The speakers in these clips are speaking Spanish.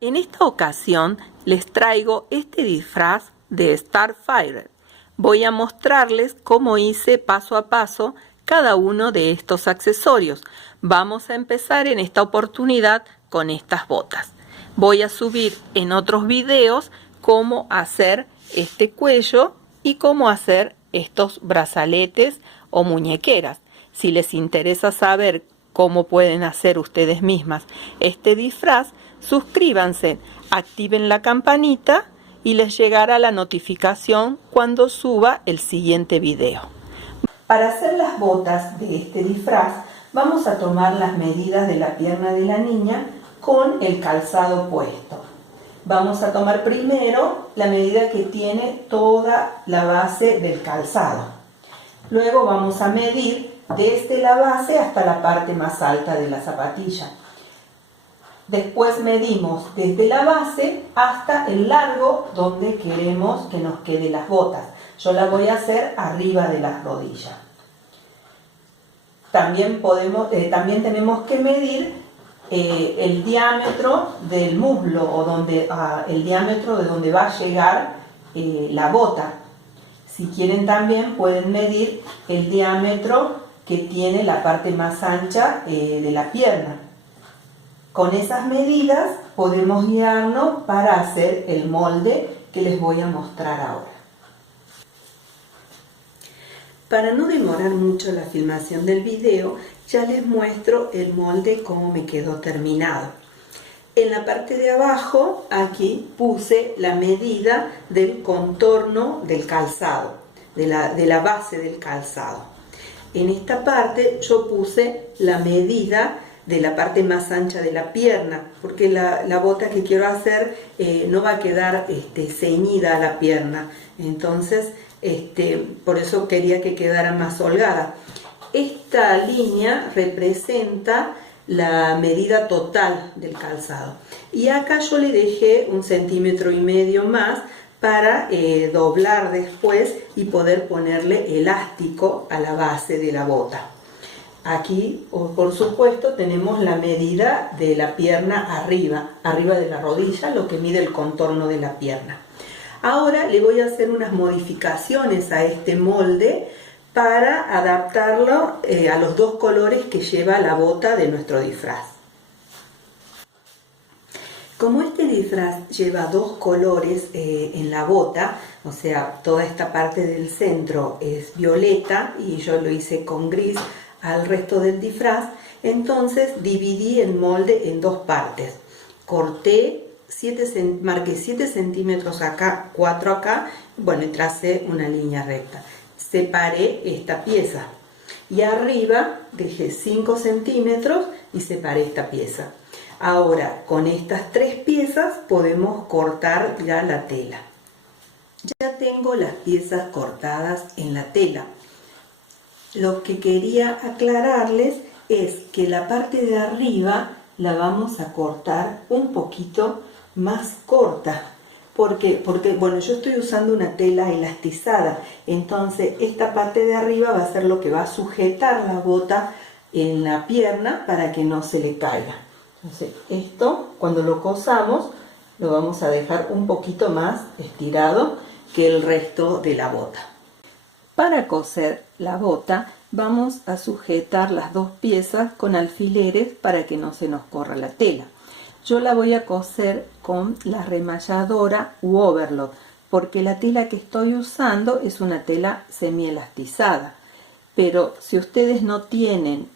En esta ocasión les traigo este disfraz de Starfighter. Voy a mostrarles cómo hice paso a paso cada uno de estos accesorios. Vamos a empezar en esta oportunidad con estas botas. Voy a subir en otros videos cómo hacer este cuello y cómo hacer estos brazaletes o muñequeras. Si les interesa saber cómo pueden hacer ustedes mismas este disfraz, suscríbanse, activen la campanita y les llegará la notificación cuando suba el siguiente video. Para hacer las botas de este disfraz, vamos a tomar las medidas de la pierna de la niña con el calzado puesto. Vamos a tomar primero la medida que tiene toda la base del calzado. Luego vamos a medir desde la base hasta la parte más alta de la zapatilla. Después medimos desde la base hasta el largo donde queremos que nos queden las botas. Yo la voy a hacer arriba de las rodillas. También tenemos que medir el diámetro del muslo o el diámetro de donde va a llegar la bota. Si quieren también pueden medir el diámetro que tiene la parte más ancha de la pierna. Con esas medidas podemos guiarnos para hacer el molde que les voy a mostrar ahora. Para no demorar mucho la filmación del video, ya les muestro el molde cómo me quedó terminado. En la parte de abajo, aquí puse la medida del contorno del calzado, de la base del calzado. En esta parte yo puse la medida de la parte más ancha de la pierna, porque la bota que quiero hacer no va a quedar ceñida a la pierna, entonces por eso quería que quedara más holgada. Esta línea representa la medida total del calzado y acá yo le dejé 1,5 centímetros más para doblar después y poder ponerle elástico a la base de la bota. Aquí, por supuesto, tenemos la medida de la pierna arriba de la rodilla, lo que mide el contorno de la pierna. Ahora le voy a hacer unas modificaciones a este molde para adaptarlo a los dos colores que lleva la bota de nuestro disfraz. Como este disfraz lleva dos colores en la bota, o sea, toda esta parte del centro es violeta y yo lo hice con gris al resto del disfraz, entonces dividí el molde en dos partes. Corté, marqué 7 centímetros acá, 4 acá, bueno, y tracé una línea recta. Separé esta pieza y arriba dejé 5 centímetros y separé esta pieza. Ahora, con estas 3 piezas podemos cortar ya la tela. Ya tengo las piezas cortadas en la tela. Lo que quería aclararles es que la parte de arriba la vamos a cortar un poquito más corta. Porque bueno, yo estoy usando una tela elastizada, entonces esta parte de arriba va a ser lo que va a sujetar la bota en la pierna para que no se le caiga. Entonces esto, cuando lo cosamos, lo vamos a dejar un poquito más estirado que el resto de la bota. Para coser la bota vamos a sujetar las dos piezas con alfileres para que no se nos corra la tela. Yo la voy a coser con la remalladora u overlock porque la tela que estoy usando es una tela semielastizada. Pero si ustedes no tienen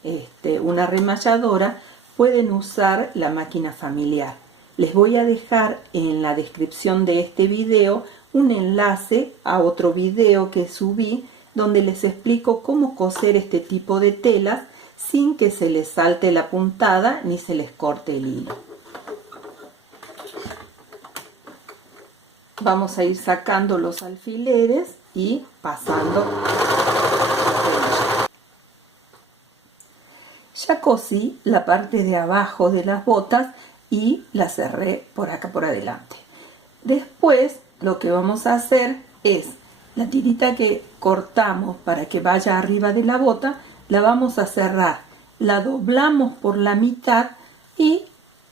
una remalladora, pueden usar la máquina familiar. Les voy a dejar en la descripción de este video un enlace a otro video que subí donde les explico cómo coser este tipo de telas sin que se les salte la puntada ni se les corte el hilo. Vamos a ir sacando los alfileres y pasando. Ya cosí la parte de abajo de las botas y la cerré por acá por adelante. Después lo que vamos a hacer es la tirita que cortamos para que vaya arriba de la bota, la vamos a cerrar, la doblamos por la mitad y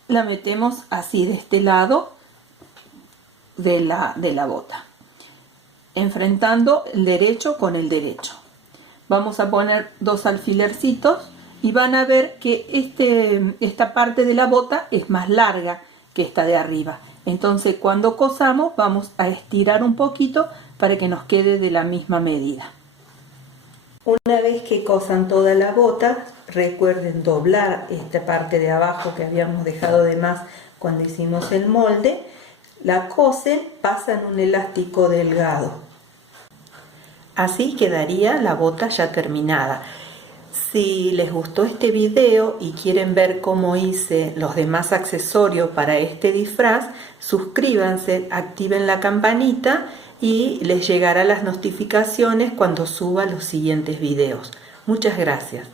la metemos así de este lado de la bota, enfrentando el derecho con el derecho. Vamos a poner 2 alfilercitos y van a ver que esta parte de la bota es más larga que esta de arriba. Entonces cuando cosamos vamos a estirar un poquito para que nos quede de la misma medida. Una vez que cosan toda la bota, recuerden doblar esta parte de abajo que habíamos dejado de más cuando hicimos el molde. La cosen, pasan un elástico delgado. Así quedaría la bota ya terminada. Si les gustó este video y quieren ver cómo hice los demás accesorios para este disfraz, suscríbanse, activen la campanita y les llegará las notificaciones cuando suba los siguientes videos. Muchas gracias.